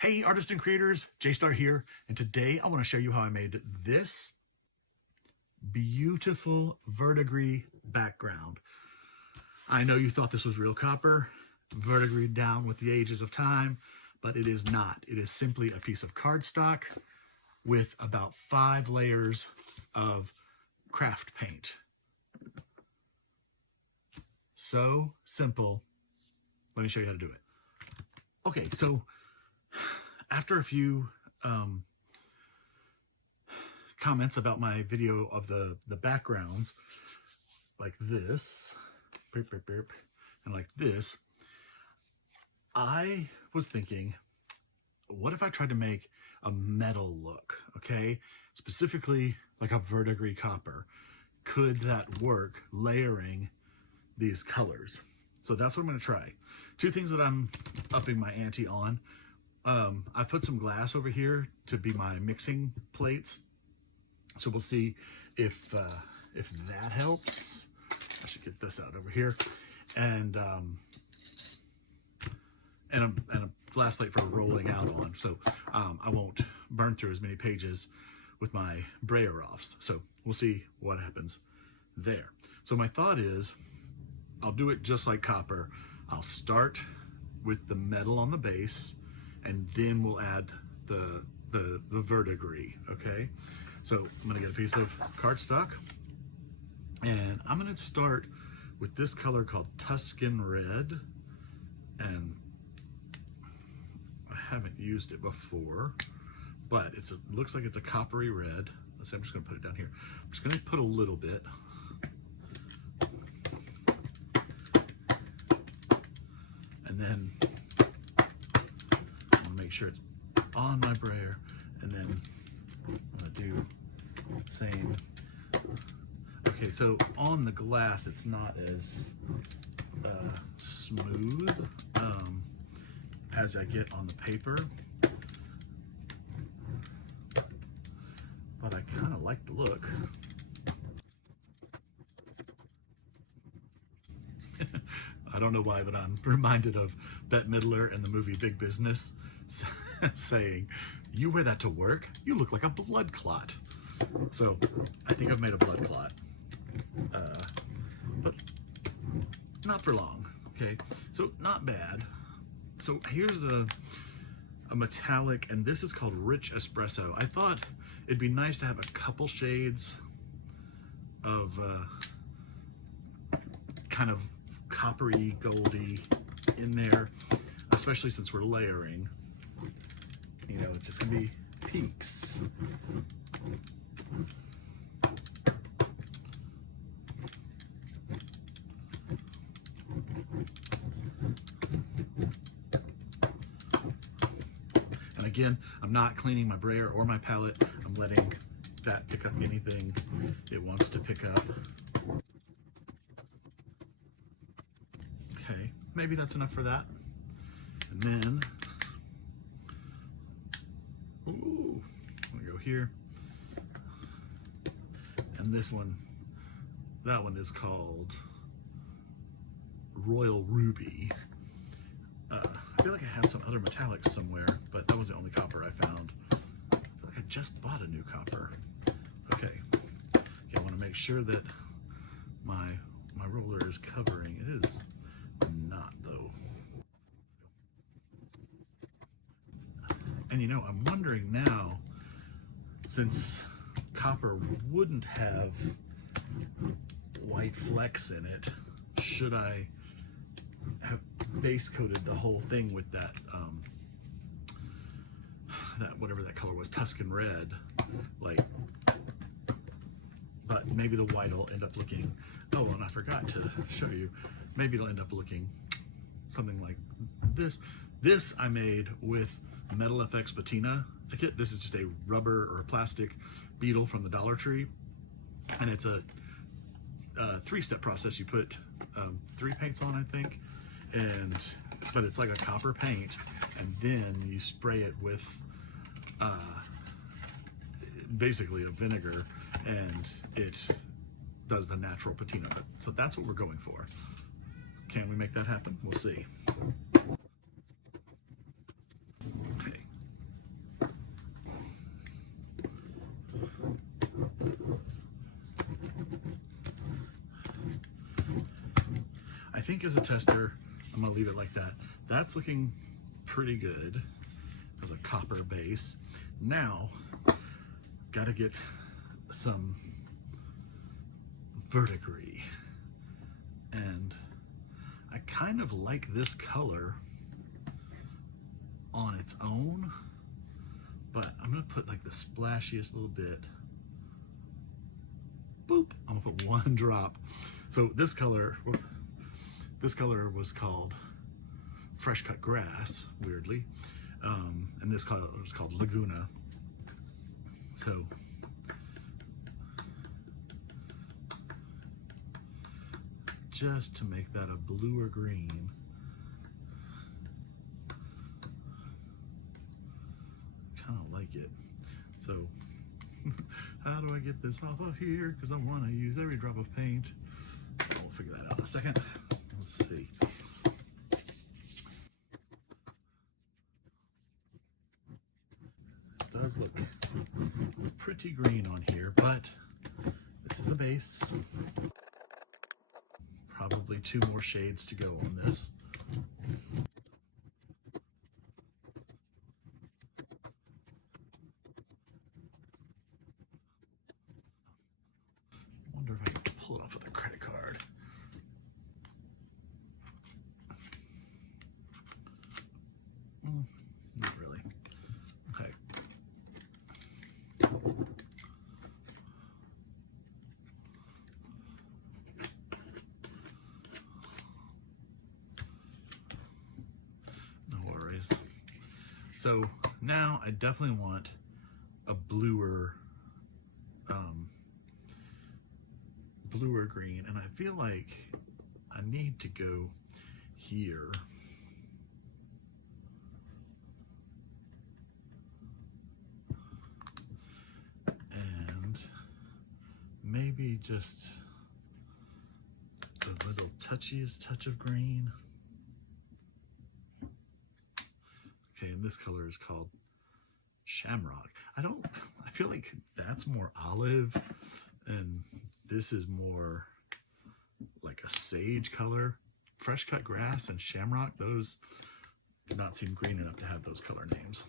Hey artists and creators, J-Star here, and today I want to show you how I made this beautiful verdigris background. I know you thought this was real copper, verdigris down with the ages of time, but it is not. It is simply a piece of cardstock with about 5 layers of craft paint. So simple. Let me show you how to do it. Okay, so after a few comments about my video of the backgrounds, like this, and like this, I was thinking, what if I tried to make a metal look, okay? Specifically like a verdigris copper. Could that work layering these colors? So that's what I'm gonna try. 2 things that I'm upping my ante on. I put some glass over here to be my mixing plates. So we'll see if that helps. I should get this out over here. And a glass plate for rolling out on. So I won't burn through as many pages with my brayer offs. So we'll see what happens there. So my thought is, I'll do it just like copper. I'll start with the metal on the base, and then we'll add the verdigris, okay? So I'm gonna get a piece of cardstock, and I'm gonna start with this color called Tuscan Red, and I haven't used it before, but it looks like it's a coppery red. Let's see, I'm just gonna put it down here. I'm just gonna put a little bit. And then I'm gonna make sure it's on my brayer, and then I'm gonna do the same. Okay, so on the glass, it's not as smooth as I get on the paper, but I kind of like the look. I don't know why, but I'm reminded of Bette Midler in the movie Big Business saying, "You wear that to work, you look like a blood clot." So I think I've made a blood clot, but not for long, okay? So not bad. So here's a metallic, and this is called Rich Espresso. I thought it'd be nice to have a couple shades of kind of coppery, goldy in there, especially since we're layering. You know, it's just gonna be peaks. And again, I'm not cleaning my brayer or my palette. I'm letting that pick up anything it wants to pick up. Okay, maybe that's enough for that. And then, ooh, I'm gonna go here. And this one, that one is called Royal Ruby. I feel like I have some other metallics somewhere, but that was the only copper I found. I feel like I just bought a new copper. Okay, I want to make sure that my roller is covering. It is not, though. And you know, I'm wondering now, since copper wouldn't have white flecks in it, should I have base coated the whole thing with that whatever that color was, Tuscan Red, like, but maybe the white will end up looking, oh, and I forgot to show you, maybe it'll end up looking something like this. This I made with Metal FX patina kit. This is just a rubber or a plastic beetle from the Dollar Tree, and it's a 3-step process. You put 3 paints on, I think, but it's like a copper paint, and then you spray it with basically a vinegar, and it does the natural patina. So that's what we're going for. Can we make that happen? We'll see. Okay, think as a tester, I'm gonna leave it like that. That's looking pretty good as a copper base. Now, gotta get some verdigris. And I kind of like this color on its own, but I'm gonna put like the splashiest little bit. Boop, I'm gonna put one drop. So this color was called Fresh Cut Grass, weirdly. And this color was called Laguna. So just to make that a bluer green. Kind of like it. So how do I get this off of here? Because I want to use every drop of paint. We'll figure that out in a second. Let's see. It does look pretty green on here, but this is a base. Probably 2 more shades to go on this. I wonder if I can pull it off with a credit card. Not really. Okay. No worries. So now I definitely want a bluer green, and I feel like I need to go here. And maybe just a little touchiest touch of green. Okay, and this color is called Shamrock. I feel like that's more olive, and this is more like a sage color. Fresh Cut Grass and Shamrock, those do not seem green enough to have those color names.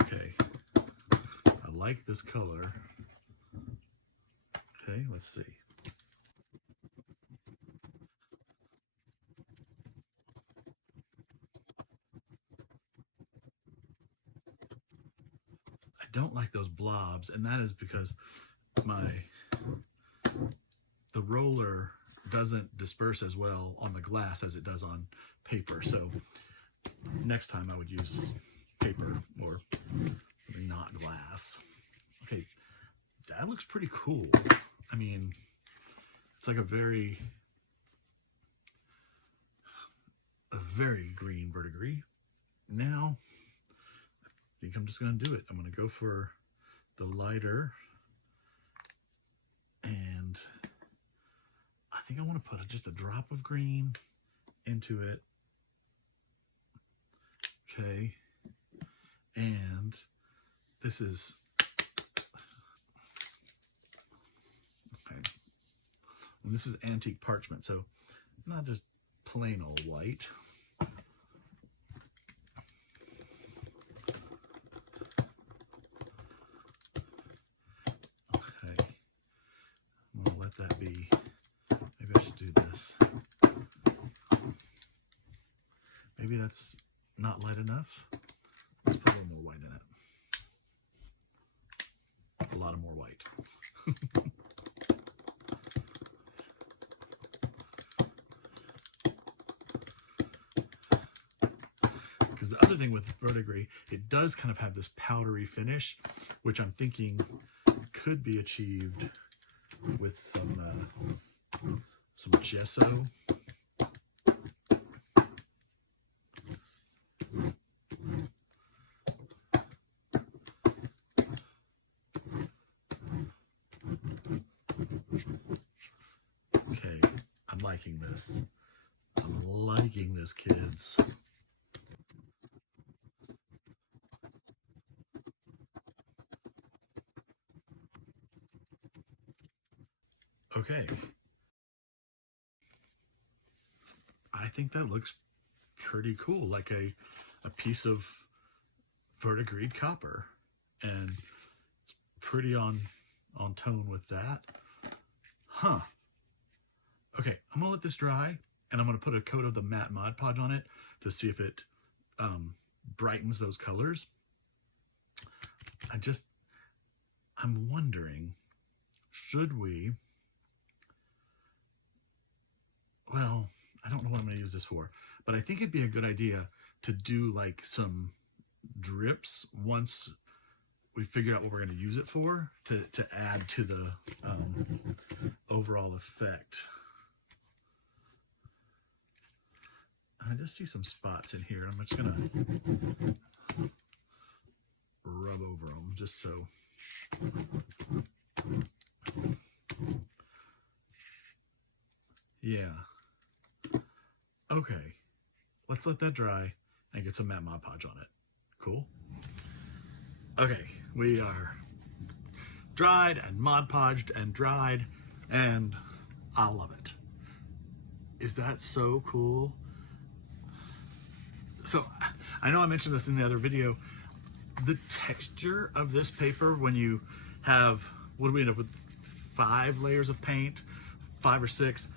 Okay, I like this color. Okay, let's see. I don't like those blobs, and that is because the roller doesn't disperse as well on the glass as it does on paper. So next time I would use paper or something not glass. Okay, that looks pretty cool. I mean, it's like a very green verdigris. Now, I think I'm just gonna do it. I'm gonna go for the lighter, and I think I want to put just a drop of green into it. Okay, and this is okay. And this is antique parchment, so not just plain old white. Okay, I'm gonna let that be. Maybe I should do this. Maybe that's not light enough. Let's put a little more white in it. A lot more white. Because the other thing with verdigris, it does kind of have this powdery finish, which I'm thinking could be achieved with some gesso. Okay, I'm liking this. I'm liking this, kids. Okay. I think that looks pretty cool, like a piece of verdigris copper, and it's pretty on tone with that. Huh. Okay, I'm gonna let this dry, and I'm gonna put a coat of the matte Mod Podge on it to see if it brightens those colors. I'm wondering, should we, well, I don't know what I'm going to use this for, but I think it'd be a good idea to do like some drips once we figure out what we're going to use it for, to add to the overall effect. I just see some spots in here. I'm just going to rub over them just so. Yeah. Okay. Let's let that dry and get some matte Mod Podge on it. Cool? Okay, we are dried and Mod Podged and dried, and I love it. Is that so cool? So, I know I mentioned this in the other video. The texture of this paper, when you have, what do we end up with, 5 layers of paint, 5 or 6,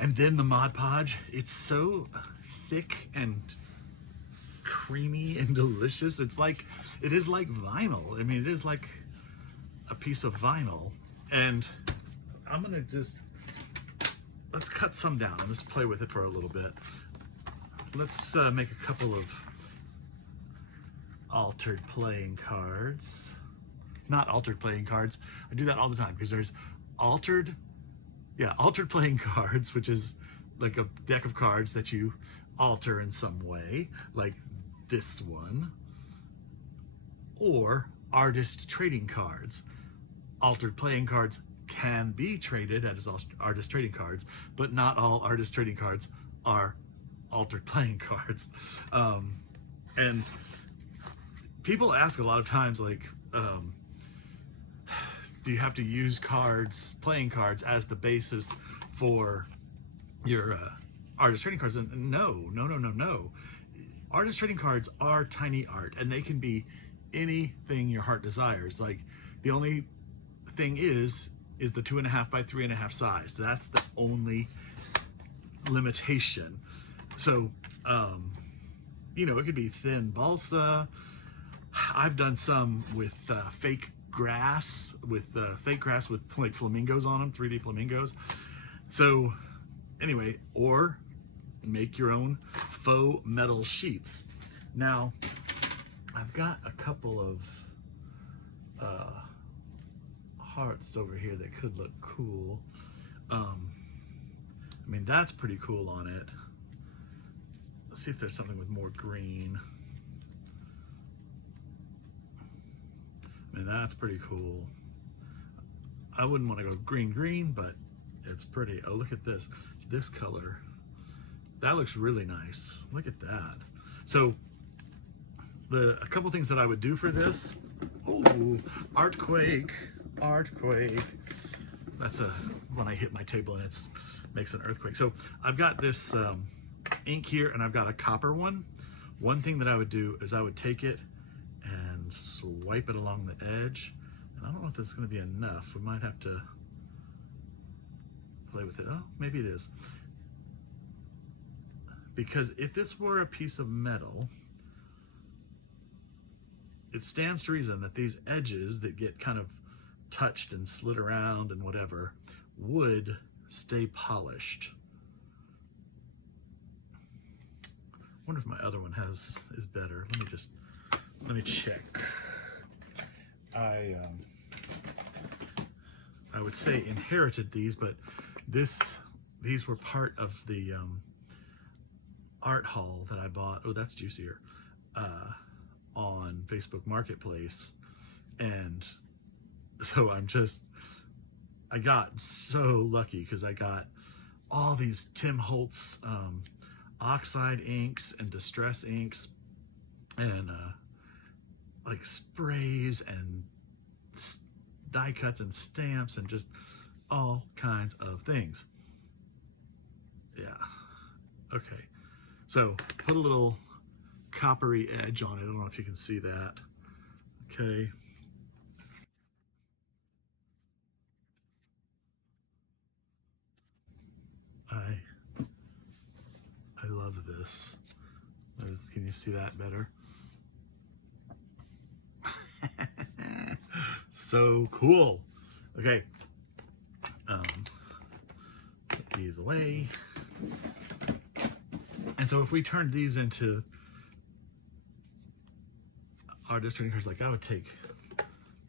and then the Mod Podge, it's so thick and creamy and delicious. It is like vinyl. I mean, it is like a piece of vinyl. And I'm gonna let's cut some down. I'll just play with it for a little bit. Let's make a couple of altered playing cards. Not altered playing cards. I do that all the time because there's altered playing cards, which is like a deck of cards that you alter in some way, like this one, or artist trading cards. Altered playing cards can be traded as artist trading cards, but not all artist trading cards are altered playing cards. And people ask a lot of times, like, do you have to use playing cards as the basis for your artist trading cards? And no. Artist trading cards are tiny art, and they can be anything your heart desires. Like, the only thing is the 2.5 by 3.5 size. That's the only limitation. So, it could be thin balsa. I've done some with fake grass with like flamingos on them, 3D flamingos. So anyway, or make your own faux metal sheets. Now, I've got a couple of hearts over here that could look cool. I mean, that's pretty cool on it. Let's see if there's something with more green. I mean, that's pretty cool. I wouldn't want to go green, but it's pretty. Oh, look at this. This color. That looks really nice. Look at that. So, a couple things that I would do for this. Oh, Artquake. That's when I hit my table and it makes an earthquake. So, I've got this ink here, and I've got a copper one. One thing that I would do is I would take it and swipe it along the edge. And I don't know if this is going to be enough. We might have to play with it. Oh, maybe it is. Because if this were a piece of metal, it stands to reason that these edges that get kind of touched and slid around and whatever would stay polished. I wonder if my other one is better. Let me check. I would say inherited these, but these were part of the art haul that I bought. Oh, that's juicier. On Facebook Marketplace. And so I got so lucky because I got all these Tim Holtz oxide inks and distress inks and like sprays and die cuts and stamps and just all kinds of things. Yeah. Okay. So put a little coppery edge on it. I don't know if you can see that. Okay. I love this. Can you see that better? So cool. Okay. Put these away. And so if we turn these into artist trading cards, like I would take,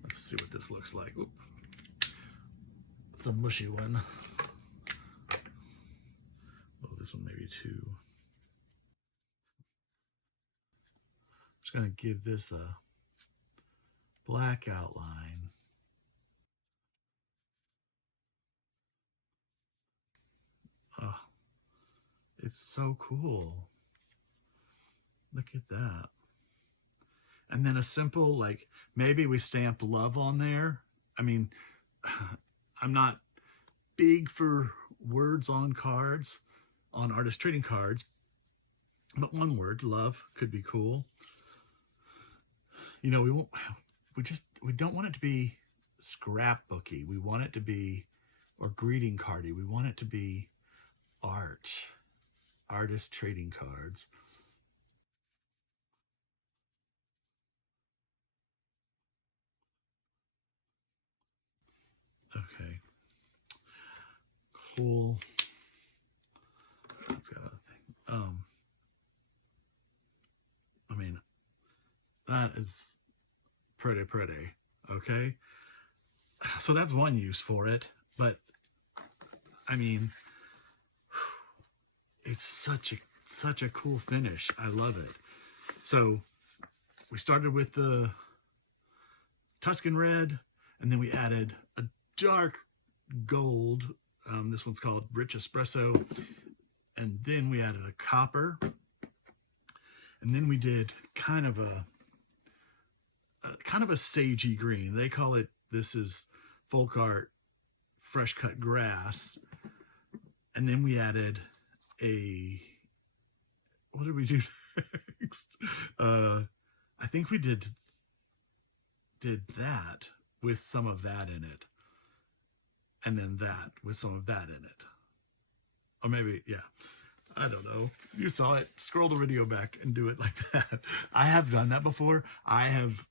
let's see what this looks like. Oop. It's a mushy one. Oh, this one maybe too. I'm just gonna give this a black outline. Oh, it's so cool. Look at that. And then a simple, like, maybe we stamp love on there. I mean, I'm not big for words on cards, on artist trading cards, but one word, love, could be cool. You know, we don't want it to be scrapbooky. We want it to be, or greeting cardy. We want it to be artist trading cards. Okay. Cool. That's got a thing. I mean, that is pretty. Okay. So that's one use for it, but I mean, it's such a cool finish. I love it. So we started with the Tuscan red, and then we added a dark gold. This one's called Rich Espresso. And then we added a copper. And then we did kind of a sagey green. They call it, this is folk art fresh cut grass. And then we added what did we do next? I think we did that with some of that in it. And then that with some of that in it. Or maybe, yeah, I don't know. You saw it. Scroll the video back and do it like that. I have done that before. I have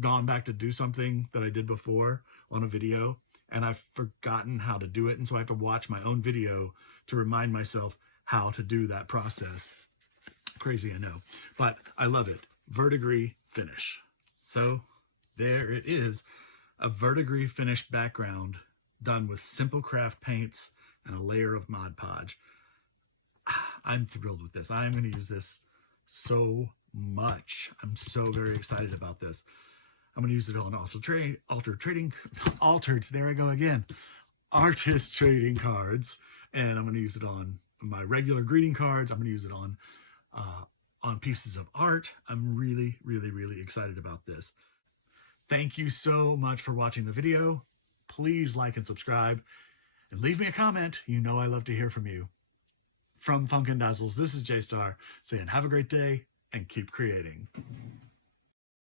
gone back to do something that I did before on a video, and I've forgotten how to do it. And so I have to watch my own video to remind myself how to do that process. Crazy, I know. But I love it. Verdigris finish. So there it is. A verdigris finished background done with simple craft paints and a layer of Mod Podge. I'm thrilled with this. I'm going to use this so much. I'm so very excited about this. I'm going to use it on there I go again, artist trading cards, and I'm going to use it on my regular greeting cards. I'm going to use it on pieces of art. I'm really excited about this. Thank you so much for watching the video. Please like and subscribe and leave me a comment. You know I love to hear from you. From Funkin' Dazzles, this is J-Star saying have a great day and keep creating.